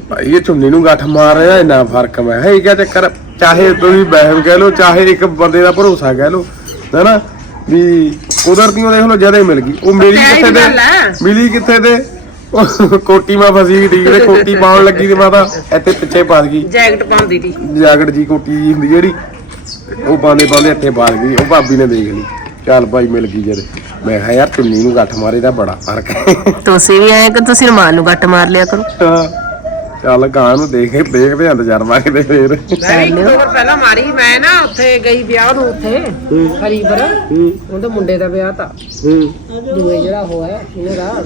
ਭਾਈ ਇਹ ਚੁੰਨੀ ਨੂੰ ਗੱਠ ਮਾਰ ਰਿਹਾ ਇੰਨਾ ਫ਼ਰਕ ਮੈਂ ਹੈ ਇਹ ਕਿਆ ਚੱਕਰ ਚਾਹੇ ਤੁਸੀਂ ਬਹਿਮ ਕਹਿ ਲਓ ਚਾਹੇ ਇੱਕ ਬੰਦੇ ਦਾ ਭਰੋਸਾ ਕਹਿ ਲਓ ਹੈਨਾ ਵੀ ਕੁਦਰਤੀਓ ਦੇਖ ਲਓ ਜਦੇ ਮਿਲ ਗਈ। ਉਹ ਮੇਰੀ ਕਿੱਥੇ ਦੀ ਦੇ। ਮਿਲੀ ਕਿੱਥੇ ਦੇ ਉਹ ਕੋਟੀ ਮਾ ਫਸੀ ਵੀ ਤੀ ਜਿਹੜੇ ਕੋਟੀ ਪਾਉਣ ਲੱਗੀ ਤੇ ਮਾਤਾ ਇੱਥੇ ਪਿੱਛੇ ਫਸ ਗਈ। ਜੈਕਟ ਪਾਉਂਦੀ ਦੀ ਜੈਕਟ ਜੀ ਕੋਟੀ ਜੀ ਹੁੰਦੀ ਜਿਹੜੀ। ਉਹ ਪਾਉਂਦੇ ਪਾਉਂਦੇ ਇੱਥੇ ਫਸ ਗਈ ਉਹ ਭਾਬੀ ਨੇ ਦੇਖ ਲਈ। ਚੱਲ ਭਾਈ ਮਿਲ ਗਈ ਜਦ। ਮੈਂ ਕਿਹਾ ਯਾਰ ਚੁੰਨੀ ਨੂੰ ਗੱਠ ਮਾਰੇ ਦਾ ਬੜਾ ਫ਼ਰਕ ਹੈ। ਤੁਸੀਂ ਵੀ ਐਂ ਕਿ ਤੁਸੀਂ ਰਮਾਨ ਨੂੰ ਗੱਟ ਮਾਰ ਲਿਆ ਕਰੋ? ਹਾਂ। ਚੱਲ ਗਾਂ ਨੂੰ ਦੇਖ ਦੇਖਦੇ ਆਂ ਤਜਰਬਾ ਕਿਤੇ ਫੇਰ। ਮੈਂ ਇੱਕ ਦੋ ਵਾਰ ਪਹਿਲਾਂ ਮਾਰੀ ਮੈਂ ਨਾ ਉੱਥੇ ਗਈ ਵਿਆਹ ਨੂੰ ਉੱਥੇ ਹਰੀਬਰ ਉਹਦੇ ਮੁੰਡੇ ਦਾ ਵਿਆਹ ਤਾਂ। ਦੂਏ ਜਿਹੜਾ ਹੋਇਆ ਇਹਨੇ ਦਾ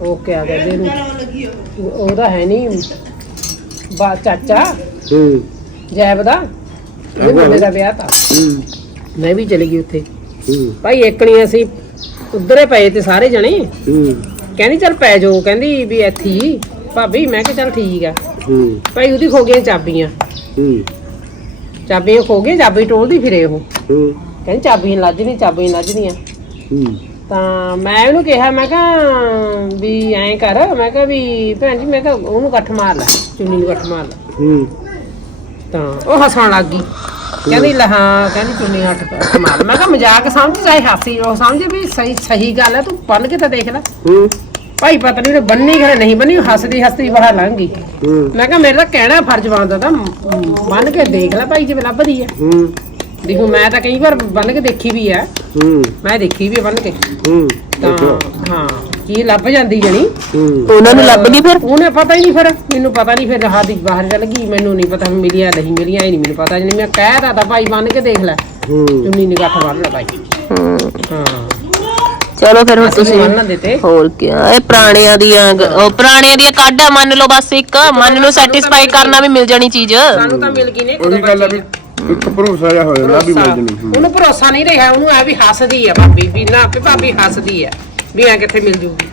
ਉਹ ਕਿਆ ਕਹਿੰਦੇ ਨੂੰ ਉਹਦਾ ਹੈ ਨਹੀਂ। ਬਾ ਚਾਚਾ? ਹੂੰ। ਜੈਬ ਦਾ? ਇਹ ਮੁੰਡੇ ਦਾ ਵਿਆਹ ਤਾਂ। ਹੂੰ। ਮੈਂ ਵੀ ਚਲੀ ਗਈ ਉੱਥੇ। ਹੂੰ। ਭਾਈ ਏਕਣੀ ਅਸੀਂ ਉਧਰੇ ਪਏ ਤੇ ਸਾਰੇ ਜਣੇ। ਹੂੰ। ਕਹਿੰਦੀ ਚੱਲ ਪੈ ਜਾਓ। ਕਹਿੰਦੀ ਵੀ ਇੱਥੇ ਹੀ। ਭਾਬੀ ਮੈਂ ਕਿਹਾ ਚੱਲ ਠੀਕ ਆ। ਹੂੰ। ਭਾਈ ਉਹਦੀ ਖੋ ਗਈਆਂ ਚਾਬੀਆਂ। ਹੂੰ। ਚਾਬੀਆਂ ਖੋ ਗਈਆਂ ਚਾਬੀ ਟੋਲਦੀ ਫਿਰੇ ਉਹ। ਹੂੰ। ਕਹਿੰਦੀ ਚਾਬੀਆਂ ਲੱਜਣੀ ਚਾਬੀਆਂ ਲੱਜਣੀਆਂ। ਹੂੰ। ਤਾਂ ਮੈਂ ਉਹਨੂੰ ਕਿਹਾ ਮੈਂ ਕਿਹਾ ਵੀ ਐਂ ਕਰ। ਮੈਂ ਕਿਹਾ ਵੀ ਭੈਣ ਜੀ ਮੈਂ ਕਿਹਾ ਉਹਨੂੰ ਗੱਠ ਮਾਰ ਲੈ। ਚੁੰਨੀ ਨੂੰ ਗੱਠ ਮਾਰ ਲੈ। ਹੂੰ। ਤਾਂ। ਉਹ ਹੱਸਣ ਲੱਗ ਗਈ। ਕਹਿੰਦੀ ਲੈ ਹਾਂ ਕਹਿੰਦੀ ਚੁੰਨੀ ਹੱਥ ਗੱਠ ਮਾਰ। ਲੈ। ਮੈਂ ਕਿਹਾ ਮਜ਼ਾਕ ਸਮਝ ਚਾਹੇ ਹਾਸੀ ਉਹ ਸਮਝ ਵੀ ਸਹੀ ਸਹੀ ਗੱਲ ਹੈ ਤੂੰ ਬੰਨ ਕੇ ਤਾਂ ਦੇਖ ਲੈ। ਹੂੰ। ਭਾਈ ਪਤਾ ਨਹੀਂ ਉਹਨੇ ਬੰਨੀ ਖਰੇ ਨਹੀਂ ਬੰਨੀ ਉਹ ਹੱਸਦੀ ਹੱਸਦੀ ਬਾਹਰ ਲੰਘ ਗਈ। ਹੂੰ। ਮੈਂ ਕਿਹਾ ਮੇਰੇ ਤਾਂ ਕਹਿਣਾ ਫਰਜ਼ ਬਣਦਾ ਤਾਂ ਬੰਨ ਕੇ ਦੇਖ ਲੈ ਭਾਈ ਜਿਵੇਂ ਲੱਭਦੀ ਹੈ ਹੂੰ। ਦੇਖੋ ਮੈਂ ਤਾਂ ਕਈ ਵਾਰ ਬੰਨ ਕੇ ਦੇਖੀ ਵੀ ਹੈ ਹੂੰ। ਮੈਂ ਦੇਖੀ ਵੀ ਬੰਨ ਕੇ। ਹੂੰ ਤਾਂ ਹਾਂ ਕੀ ਲੱਭ ਜਾਂਦੀ ਜਣੀ? ਹੂੰ। ਉਹਨਾਂ ਨੂੰ ਲੱਭ ਗਈ ਫਿਰ? ਉਹਨੇ ਪਤਾ ਹੀ ਨਹੀਂ ਫਿਰ ਮੈਨੂੰ ਪਤਾ ਨਹੀਂ ਫਿਰ ਰਹਾ ਦੀ ਬਾਹਰ ਚੱਲ ਗਈ ਮੈਨੂੰ ਨਹੀਂ ਪਤਾ ਮਿਲਿਆ ਨਹੀਂ ਮਿਲਿਆ ਇਹ ਨਹੀਂ ਮੈਨੂੰ ਪਤਾ ਜਣੀ। ਮੈਂ ਕਹਿ ਰਹਾ ਤਾਂ ਭਾਈ ਬੰਨ ਕੇ ਦੇਖ ਲੈ। ਹੂੰ। ਚੁੰਨੀ ਨਿਗਾਹ ਬੰਨ ਲੈ ਭਾਈ। ਹੂੰ। ਹਾਂ। ਚਲੋ ਫਿਰ ਹੁਣ ਤੁਸੀਂ ਤੁਸੀਂ ਬੰਨ ਨਾ ਦਿੱਤੇ। ਹੋਰ ਕੀ ਇਹ ਪੁਰਾਣਿਆਂ ਦੀਆਂ ਉਹ ਪੁਰਾਣਿਆਂ ਦੀਆਂ ਕੱਢ ਆ, ਮੰਨ ਲਓ ਬਸ ਇੱਕ ਮਨ ਨੂੰ ਸੈਟੀਸਫਾਈ ਕਰਨਾ ਵੀ ਮਿਲ ਜਾਣੀ ਚੀਜ਼। ਸਾਨੂੰ ਤਾਂ ਮਿਲ ਗਈ ਨੇ ਉਹੀ ਗੱਲ ਆ ਵੀ ਇੱਕ ਭਰੋਸਾ ਜਿਹਾ ਹੋ ਜਾਂਦਾ ਵੀ ਮਿਲ ਜਣੀ ਉਹਨੂੰ ਭਰੋਸਾ ਨਹੀਂ ਰਿਹਾ ਉਹਨੂੰ ਐ ਵੀ ਹੱਸਦੀ ਆ ਭਾਬੀ ਵੀ ਨਾ ਵੀ ਭਾਬੀ ਹੱਸਦੀ ਆ ਵੀ ਐ ਕਿੱਥੇ ਮਿਲ ਜੂਗੀ।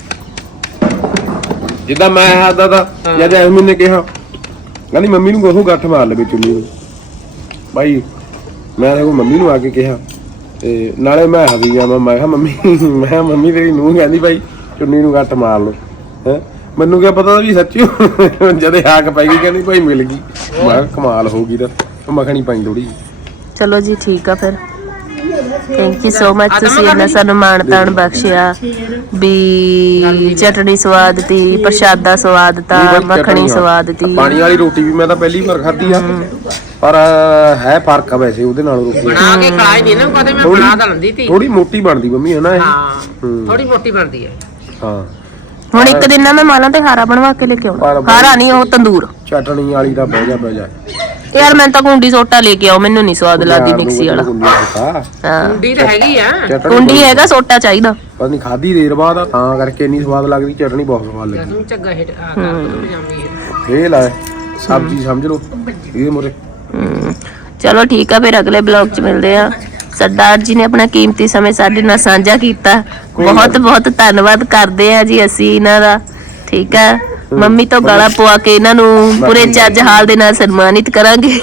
ਜਿੱਦਾਂ ਮੈਂ ਆਦਾ ਦਾ ਜਦ ਐਸਮੀਨ ਨੇ ਕਿਹਾ ਕਹਿੰਦੀ ਮੰਮੀ ਨੂੰ ਕਹੋ ਗੱਠ ਮਾਰ ਲਵੇ ਚੁੰਨੀ ਨੂੰ। ਭਾਈ ਮੈਂ ਦੇਖੋ ਮੰਮੀ ਨੂੰ ਆ ਕੇ ਕਿਹਾ ਤੇ ਨਾਲੇ ਮੈਂ ਹੱਸੀ ਜਾਵਾਂ ਮੈਂ ਕਿਹਾ ਮੰਮੀ ਮੈਂ ਕਿਹਾ ਮੰਮੀ ਤੇਰੀ ਨੂੰ ਕਹਿੰਦੀ ਭਾਈ ਚੁੰਨੀ ਨੂੰ ਗੱਠ ਮਾਰ ਲਓ। ਹੈ? ਮੈਨੂੰ ਕਿਆ ਪਤਾ ਵੀ ਸੱਚੀ ਜਦੇ ਹਾਕ ਪੈ ਗਈ ਕਹਿੰਦੀ ਭਾਈ ਮਿਲ ਗਈ। ਮੈਂ ਕਿਹਾ ਕਮਾਲ ਹੋ ਗਈ ਤਾਂ। ਮੱਖਣੀ ਪਾਈ ਥੋੜੀ ਚਲੋ ਜੀ ਠੀਕ ਆ ਫਿਰ। ਥੈਂਕ ਯੂ ਸੋ ਮਚ ਤੁਸੀਂ ਇਹਨਾਂ ਸਾਨੂੰ ਮਾਣ ਤਾਣ ਬਖਸ਼ਿਆ। ਵੀ ਚਟਣੀ ਸਵਾਦ ਤੀ ਪ੍ਰਸ਼ਾਦਾ ਸਵਾਦ ਤਾ ਮੱਖਣੀ ਸਵਾਦ ਤੀ। ਪਾਣੀ ਵਾਲੀ ਰੋਟੀ ਵੀ ਮੈਂ ਤਾਂ ਪਹਿਲੀ ਵਾਰ ਖਾਧੀ ਆ। ਪਰ ਹੈ ਫ਼ਰਕ ਆ ਵੈਸੇ ਉਹਦੇ ਨਾਲ ਰੋਟੀ। ਬਣਾ ਕੇ ਖਲਾਈ ਨਹੀਂ ਨਾ ਕਦੇ ਮੈਂ ਬਣਾ ਦਲੰਦੀ ਤੀ। ਥੋੜੀ ਮੋਟੀ ਬਣਦੀ ਮੰਮੀ ਹੈ ਨਾ ਇਹ? ਹਾਂ ਥੋੜੀ ਮੋਟੀ ਬਣਦੀ ਹੈ ਹਾਂ। ਹੁਣ ਇੱਕ ਦਿਨ ਨਾ ਮੈਂ ਮਾਲਾਂ ਤੇ ਹਾਰਾ ਬਣਵਾ ਕੇ ਲੈ ਕੇ ਆਉਣਾ। ਹਾਰਾ ਨਹੀਂ ਉਹ ਤੰਦੂਰ। ਚਟਣੀ ਵਾਲੀ ਦਾ ਬਹਿ ਜਾ ਬਹਿ ਜਾ। ਯਾਰ ਮੈਂ ਤਾਂ ਕੁੰਡੀ ਸੋਟਾ ਲੈ ਕੇ ਆਓ ਮੈਨੂੰ ਨਹੀਂ ਸਵਾਦ ਲੱਗਦੀ ਮਿਕਸੀ ਵਾਲਾ। ਹਾਂ। ਕੁੰਡੀ ਤਾਂ ਹੈਗੀ ਆ। ਕੁੰਡੀ ਹੈਗਾ ਸੋਟਾ ਚਾਹੀਦਾ। ਪਤਾ ਨਹੀਂ ਖਾਧੀ ਦੇਰ ਬਾਅਦ ਆ, ਤਾਂ ਕਰਕੇ ਇੰਨੀ ਸਵਾਦ ਲੱਗਦੀ ਚਟਣੀ ਬਹੁਤ ਸਵਾਦ ਲੱਗੀ। ਤੂੰ ਚੱਗਾ ਹਿੱਟ ਆ ਕਰ ਹਿੱਟ ਫੇਲ ਆ ਸਬਜ਼ੀ ਸਮਝ ਲਓ ਇਹ ਮੁਰੇ। ਹਮ, ਚਲੋ ਠੀਕ ਆ ਫਿਰ ਅਗਲੇ ਬਲੌਗ 'ਚ ਮਿਲਦੇ ਆ। ਸਰਦਾਰ ਜੀ ਨੇ ਆਪਣਾ ਕੀਮਤੀ ਸਮੇਂ ਸਾਡੇ ਨਾਲ ਸਾਂਝਾ ਕੀਤਾ। ਬਹੁਤ ਬਹੁਤ ਧੰਨਵਾਦ ਕਰਦੇ ਆ ਜੀ ਅਸੀਂ ਇਹਨਾਂ ਦਾ। ਠੀਕ ਆ? ਮੰਮੀ ਤੋਂ ਗਲਾ ਪਵਾ ਕੇ ਇਹਨਾਂ ਨੂੰ ਪੂਰੇ ਚੱਜ ਹਾਲ ਦੇ ਨਾਲ ਸਨਮਾਨਿਤ ਕਰਾਂਗੇ।